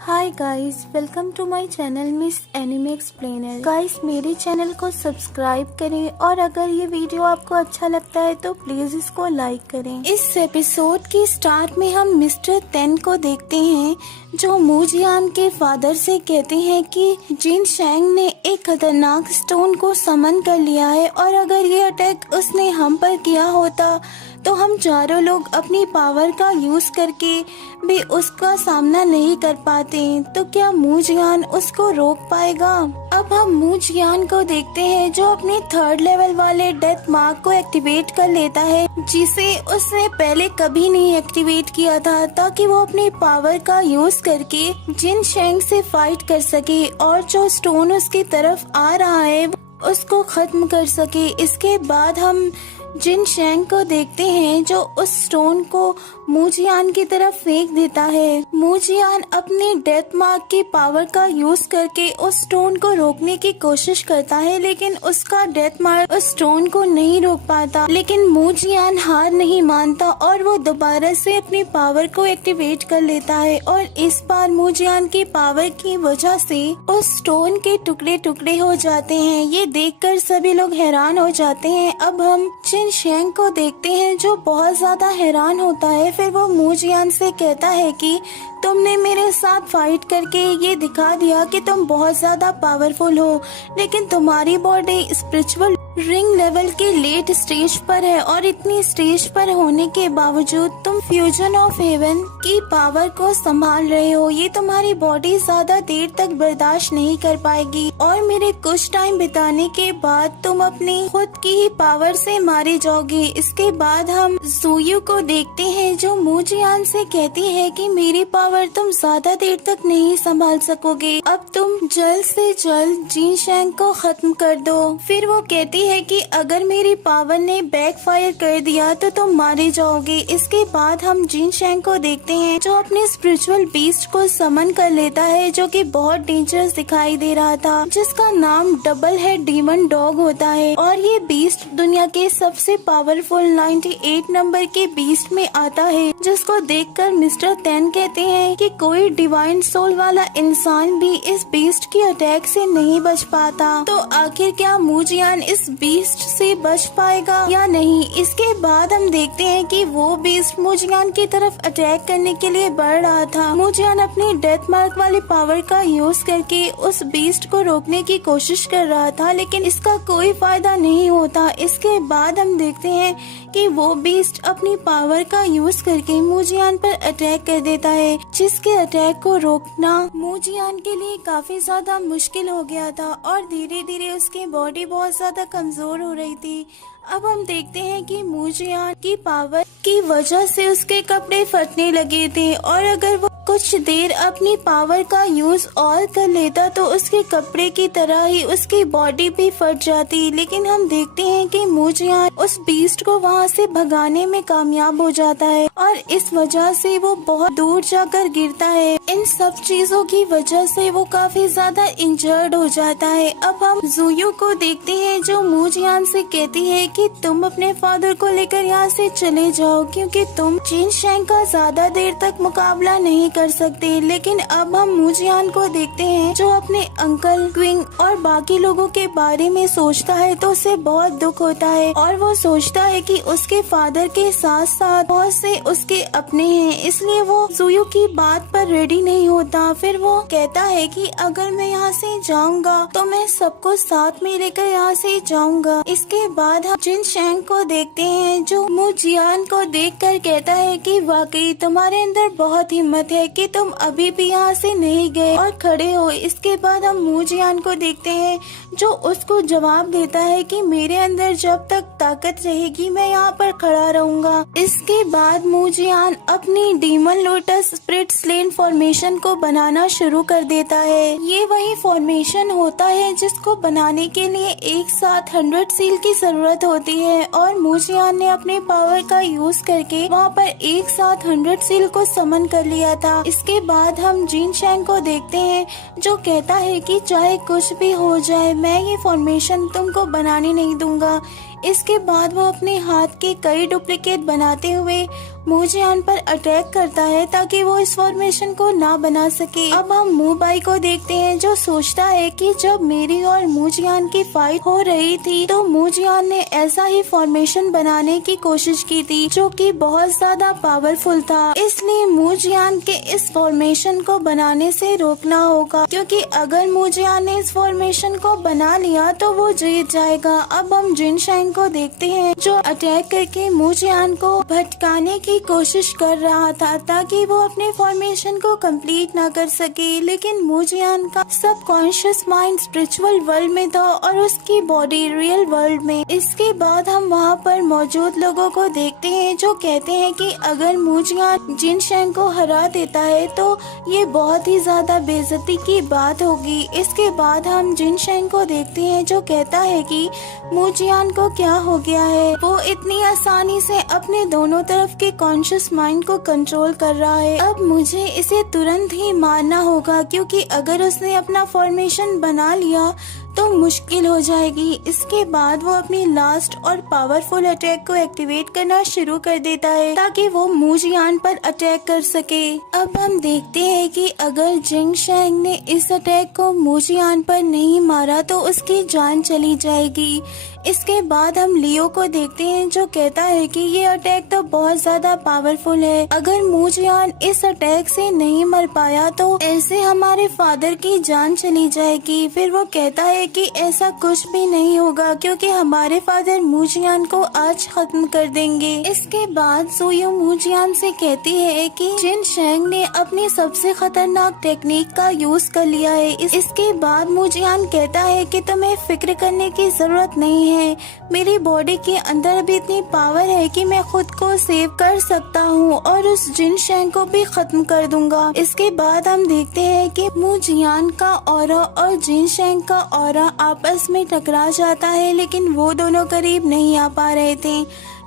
Hi guys, welcome to my channel Miss anime explainer. Guys, मेरे channel को subscribe करें और अगर ये वीडियो आपको अच्छा लगता है तो प्लीज इसको लाइक करें। इस एपिसोड के स्टार्ट में हम मिस्टर तेन को देखते हैं जो मूजियान के फादर से कहते हैं कि जिन शैंग ने एक खतरनाक स्टोन को समन कर लिया है और अगर ये अटैक उसने हम पर किया होता तो हम चारों लोग अपनी पावर का यूज करके भी उसका सामना नहीं कर पाते। तो क्या मूजियान उसको रोक पाएगा? अब हम मूजियान को देखते हैं जो अपने 3rd लेवल वाले डेथ मार्क को एक्टिवेट कर लेता है जिसे उसने पहले कभी नहीं एक्टिवेट किया था, ताकि वो अपनी पावर का यूज करके जिन शैंग से फाइट कर सके और जो स्टोन उसकी तरफ आ रहा है उसको खत्म कर सके। इसके बाद हम जिन शैंग को देखते हैं जो उस स्टोन को मूजियान की तरफ फेंक देता है। मूजियान अपनी डेथ मार्क की पावर का यूज करके उस स्टोन को रोकने की कोशिश करता है, लेकिन उसका डेथ मार्क उस स्टोन को नहीं रोक पाता। लेकिन मूजियान हार नहीं मानता और वो दोबारा से अपनी पावर को एक्टिवेट कर लेता है और इस बार मूजियान की पावर की वजह से उस स्टोन के टुकड़े टुकड़े हो जाते हैं। ये देखकर सभी लोग हैरान हो जाते हैं। अब हम जिन शैंग को देखते हैं जो बहुत ज्यादा हैरान होता है। फिर वो मूजियान से कहता है कि तुमने मेरे साथ फाइट करके ये दिखा दिया कि तुम बहुत ज्यादा पावरफुल हो, लेकिन तुम्हारी बॉडी स्पिरिचुअल रिंग लेवल के लेट स्टेज पर है और इतनी स्टेज पर होने के बावजूद तुम फ्यूजन ऑफ हेवन की पावर को संभाल रहे हो। ये तुम्हारी बॉडी ज्यादा देर तक बर्दाश्त नहीं कर पाएगी और मेरे कुछ टाइम बिताने के बाद तुम अपनी खुद की ही पावर से मारे जाओगे। इसके बाद हम ज़ुयू को देखते हैं जो मूजियान से कहती है कि मेरी पावर तुम ज्यादा देर तक नहीं संभाल सकोगे, अब तुम जल्द से जल्द जिन शैंग को खत्म कर दो। फिर वो कहती है कि अगर मेरी पावर ने बैकफायर कर दिया तो तुम मारे जाओगे। इसके बाद हम जिन शैंग को देखते हैं जो अपने स्पिरिचुअल बीस्ट को समन कर लेता है जो कि बहुत डेंजरस दिखाई दे रहा था, जिसका नाम डबल हेड डीमन डॉग होता है और ये बीस्ट दुनिया के सबसे पावरफुल 98 नंबर के बीस्ट में आता है, जिसको देखकर मिस्टर तेन कहते हैं कि कोई डिवाइन सोल वाला इंसान भी इस बीस्ट की अटैक से नहीं बच पाता। तो आखिर क्या मूजियान इस बीस्ट से बच पाएगा या नहीं? इसके बाद हम देखते हैं कि वो बीस्ट मूजियान की तरफ अटैक करने के लिए बढ़ रहा था। मूजियान अपनी डेथ मार्क वाली पावर का यूज करके उस बीस्ट को रोकने की कोशिश कर रहा था, लेकिन इसका कोई फायदा नहीं होता। इसके बाद हम देखते हैं कि वो बीस्ट अपनी पावर का यूज करके मूजियान पर अटैक कर देता है, जिसके अटैक को रोकना मूजियान के लिए काफी ज्यादा मुश्किल हो गया था और धीरे धीरे उसकी बॉडी बहुत ज्यादा कमजोर हो रही थी। अब हम देखते हैं कि मूजियान की पावर की वजह से उसके कपड़े फटने लगे थे और अगर वो कुछ देर अपनी पावर का यूज और कर लेता तो उसके कपड़े की तरह ही उसकी बॉडी भी फट जाती। लेकिन हम देखते हैं कि मूजियान उस बीस्ट को वहाँ से भगाने में कामयाब हो जाता है और इस वजह से वो बहुत दूर जाकर गिरता है। इन सब चीजों की वजह से वो काफी ज्यादा इंजर्ड हो जाता है। अब हम ज़ुयू को देखते हैं जो मूजियान से कहती है कि तुम अपने फादर को लेकर यहाँ से चले जाओ क्योंकि तुम जिन शैंग का ज्यादा देर तक मुकाबला नहीं कर सकते। लेकिन अब हम मूजियान को देखते हैं जो अपने अंकल, क्विंग और बाकी लोगों के बारे में सोचता है तो उसे बहुत दुख होता है और वो सोचता है कि उसके फादर के साथ साथ बहुत से उसके अपने हैं, इसलिए वो ज़ुयू की बात पर रेडी नहीं होता। फिर वो कहता है कि अगर मैं यहाँ से जाऊंगा तो मैं सबको साथ में लेकर यहाँ से जाऊंगा। इसके बाद हम जिन शैंग को देखते हैं जो मूजियान को देखकर कहता है कि वाकई तुम्हारे अंदर बहुत हिम्मत है कि तुम अभी भी यहाँ से नहीं गए और खड़े हो। इसके बाद हम मूजियान को देखते हैं जो उसको जवाब देता है कि मेरे अंदर जब तक ताकत रहेगी मैं यहाँ पर खड़ा रहूंगा। इसके बाद मूजियान अपनी demon lotus spirit slain formation को बनाना शुरू कर देता है। ये वही फॉर्मेशन होता है जिसको बनाने के लिए एक साथ 100 सील की जरूरत होती है और मूजियान ने अपने पावर का यूज करके वहाँ पर एक साथ 100 सील को समन कर लिया था। इसके बाद हम जिन शैंग को देखते हैं जो कहता है कि चाहे कुछ भी हो जाए मैं ये फॉर्मेशन तुमको बनाने नहीं दूंगा। इसके बाद वो अपने हाथ के कई डुप्लीकेट बनाते हुए मूजियान पर अटैक करता है ताकि वो इस फॉर्मेशन को ना बना सके। अब हम मूबाई को देखते हैं जो सोचता है कि जब मेरी और मूजियान की फाइट हो रही थी तो मूजियान ने ऐसा ही फॉर्मेशन बनाने की कोशिश की थी जो कि बहुत ज्यादा पावरफुल था, इसलिए मूजियान के इस फॉर्मेशन को बनाने से रोकना होगा, क्योंकि अगर मूजियान ने इस फॉर्मेशन को बना लिया तो वो जीत जाएगा। अब हम जिनशैंग को देखते हैं जो अटैक करके मूजियान को भटकाने की कोशिश कर रहा था ताकि वो अपने फॉर्मेशन को कंप्लीट ना कर सके, लेकिन मूजियान का सबकॉन्शियस माइंड स्पिरिचुअल वर्ल्ड में था और उसकी बॉडी रियल वर्ल्ड में। इसके बाद हम वहाँ पर मौजूद लोगों को देखते हैं जो कहते हैं कि अगर मूजियान जिनशैंग को हरा देता है तो ये बहुत ही ज्यादा बेइज्जती की बात होगी। इसके बाद हम जिनशैंग को देखते हैं जो कहता है कि मूजियान को क्या हो गया है, वो इतनी आसानी से अपने दोनों तरफ के कॉन्शियस माइंड को कंट्रोल कर रहा है। अब मुझे इसे तुरंत ही मारना होगा क्योंकि अगर उसने अपना फॉर्मेशन बना लिया तो मुश्किल हो जाएगी। इसके बाद वो अपनी लास्ट और पावरफुल अटैक को एक्टिवेट करना शुरू कर देता है ताकि वो मूजियान पर अटैक कर सके। अब हम देखते हैं कि अगर जिनशैंग ने इस अटैक को मूजियान पर नहीं मारा तो उसकी जान चली जाएगी। इसके बाद हम लियो को देखते हैं जो कहता है कि ये अटैक तो बहुत ज्यादा पावरफुल है, अगर मूजियान इस अटैक से नहीं मर पाया तो ऐसे हमारे फादर की जान चली जाएगी। फिर वो कहता है कि ऐसा कुछ भी नहीं होगा क्योंकि हमारे फादर मूजियान को आज खत्म कर देंगे। इसके बाद सुयो मूजियान से कहती है कि जिनशैंग ने अपनी सबसे खतरनाक टेक्निक का यूज कर लिया है। इसके बाद मूजियान कहता है कि तुम्हें फिक्र करने की जरूरत नहीं है, मेरी बॉडी के अंदर भी इतनी पावर है कि मैं खुद को सेव कर सकता हूँ और उस जिनशैंग को भी खत्म कर दूंगा। इसके बाद हम देखते हैं कि मूजियान का ऑरा और जिनशैंग का ऑरा आपस में टकरा जाता है, लेकिन वो दोनों करीब नहीं आ पा रहे थे।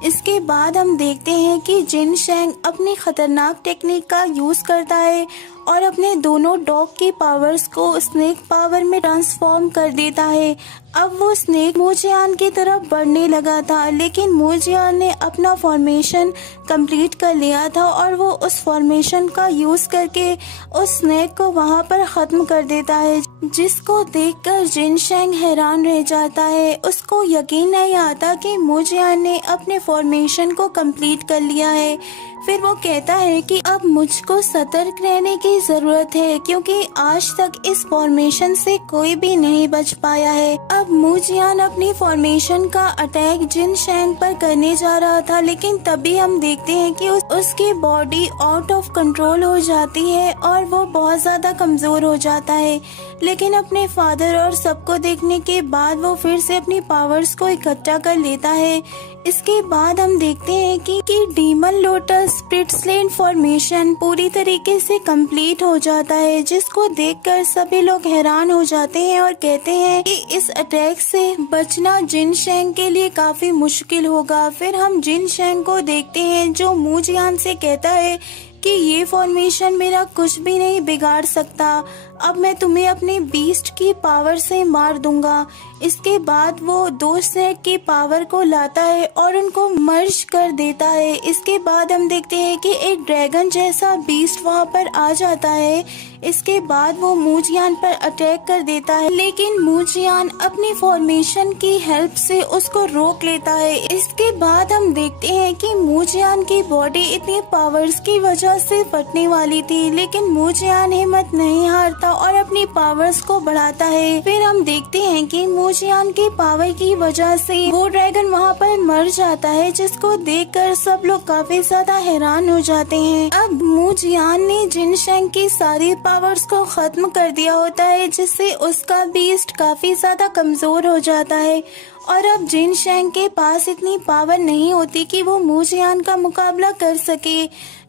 इसके बाद हम देखते हैं कि जिनशैंग अपनी खतरनाक टेक्निक का यूज करता है और अपने दोनों डॉग की पावर्स को स्नेक पावर में ट्रांसफॉर्म कर देता है। अब वो स्नेक मूजियान की तरफ बढ़ने लगा था, लेकिन मूजियान ने अपना फॉर्मेशन कंप्लीट कर लिया था और वो उस फॉर्मेशन का यूज करके उस स्नेक को वहाँ पर खत्म कर देता है, जिसको देखकर जिनशैंग हैरान रह जाता है। उसको यकीन नहीं आता कि मूजियान ने अपने फॉर्मेशन को कंप्लीट कर लिया है। फिर वो कहता है कि अब मुझको सतर्क रहने की जरूरत है क्योंकि आज तक इस फॉर्मेशन से कोई भी नहीं बच पाया है। अब मूजियान अपनी फॉर्मेशन का अटैक जिनशैंग पर करने जा रहा था, लेकिन तभी हम देखते हैं कि उसकी बॉडी आउट ऑफ कंट्रोल हो जाती है और वो बहुत ज्यादा कमजोर हो जाता है। लेकिन अपने फादर और सबको देखने के बाद वो फिर से अपनी पावर्स को इकट्ठा कर लेता है। इसके बाद हम देखते हैं कि डीमन लोटस स्प्लिट्सलैंड फॉर्मेशन पूरी तरीके से कंप्लीट हो जाता है, जिसको देखकर सभी लोग हैरान हो जाते हैं और कहते हैं कि इस अटैक से बचना जिनशैंग के लिए काफी मुश्किल होगा। फिर हम जिनशैंग को देखते हैं जो मूजियान से कहता है कि ये फॉर्मेशन मेरा कुछ भी नहीं बिगाड़ सकता, अब मैं तुम्हें अपने बीस्ट की पावर से मार दूंगा। इसके बाद वो दो स्नेक की पावर को लाता है और उनको मर्ज कर देता है। इसके बाद हम देखते हैं कि एक ड्रैगन जैसा बीस्ट वहाँ पर आ जाता है। इसके बाद वो मूजियान पर अटैक कर देता है, लेकिन मूजियान अपनी फॉर्मेशन की हेल्प से उसको रोक लेता है। इसके बाद हम देखते हैं कि मूजियान की बॉडी इतनी पावर्स की वजह से फटने वाली थी, लेकिन मूजियान हिम्मत नहीं हारता और अपनी पावर्स को बढ़ाता है। फिर हम देखते हैं कि मूजियान की पावर की वजह से वो ड्रैगन वहाँ पर मर जाता है, जिसको देखकर सब लोग काफी ज्यादा हैरान हो जाते हैं। अब मूजियान ने जिनशैंग की सारी पावर्स को खत्म कर दिया होता है, जिससे उसका बीस्ट काफी ज्यादा कमजोर हो जाता है और अब जिनशैंग के पास इतनी पावर नहीं होती कि वो मूजियान का मुकाबला कर सके,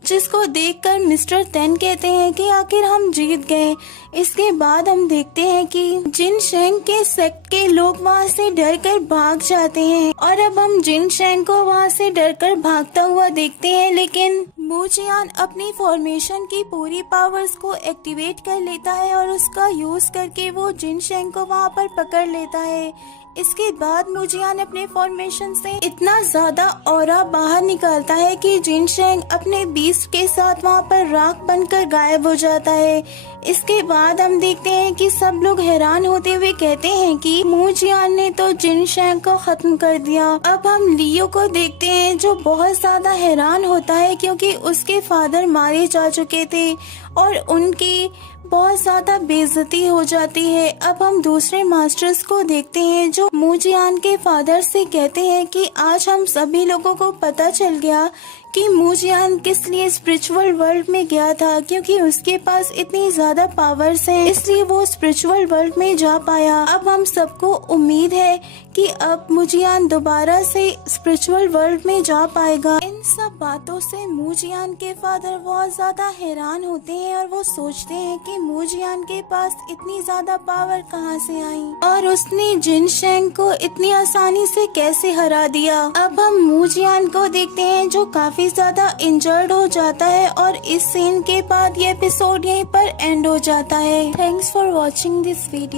जिसको देखकर मिस्टर तेन कहते हैं कि आखिर हम जीत गए। इसके बाद हम देखते हैं कि जिनशैंग के सेक्ट के लोग वहाँ से डरकर भाग जाते हैं और अब हम जिनशैंग को वहाँ से डरकर भागता हुआ देखते हैं, लेकिन मूजियान अपनी फॉर्मेशन की पूरी पावर्स को एक्टिवेट कर लेता है और उसका यूज करके वो जिनशैंग को वहाँ पर पकड़ लेता है। इसके बाद मुजियान अपने फॉर्मेशन से इतना ज्यादा ऑरा बाहर निकालता है कि जिनशेंग अपने बीस्ट के साथ वहाँ पर राख बनकर गायब हो जाता है। इसके बाद हम देखते हैं कि सब लोग हैरान होते हुए कहते हैं कि मुजियान ने तो जिनशेंग को खत्म कर दिया। अब हम लियो को देखते हैं जो बहुत ज्यादा हैरान होता है क्योंकि उसके फादर मारे जा चुके थे और उनकी बहुत ज्यादा बेइज्जती हो जाती है। अब हम दूसरे मास्टर्स को देखते हैं जो मुजियान के फादर से कहते हैं कि आज हम सभी लोगों को पता चल गया कि मुजियान किस लिए स्पिरिचुअल वर्ल्ड में गया था, क्योंकि उसके पास इतनी ज्यादा पावर्स हैं, इसलिए वो स्पिरिचुअल वर्ल्ड में जा पाया। अब हम सबको उम्मीद है कि अब मुजियान दोबारा से स्पिरिचुअल वर्ल्ड में जा पाएगा। इन सब बातों से मुजियान के फादर बहुत ज्यादा हैरान होते हैं और वो सोचते हैं कि मुजियान के पास इतनी ज्यादा पावर कहाँ से आई और उसने जिनशेंग को इतनी आसानी से कैसे हरा दिया। अब हम मुजियान को देखते हैं जो काफी ज्यादा इंजर्ड हो जाता है और इस सीन के बाद ये एपिसोड यहीं पर एंड हो जाता है। Thanks for watching this video.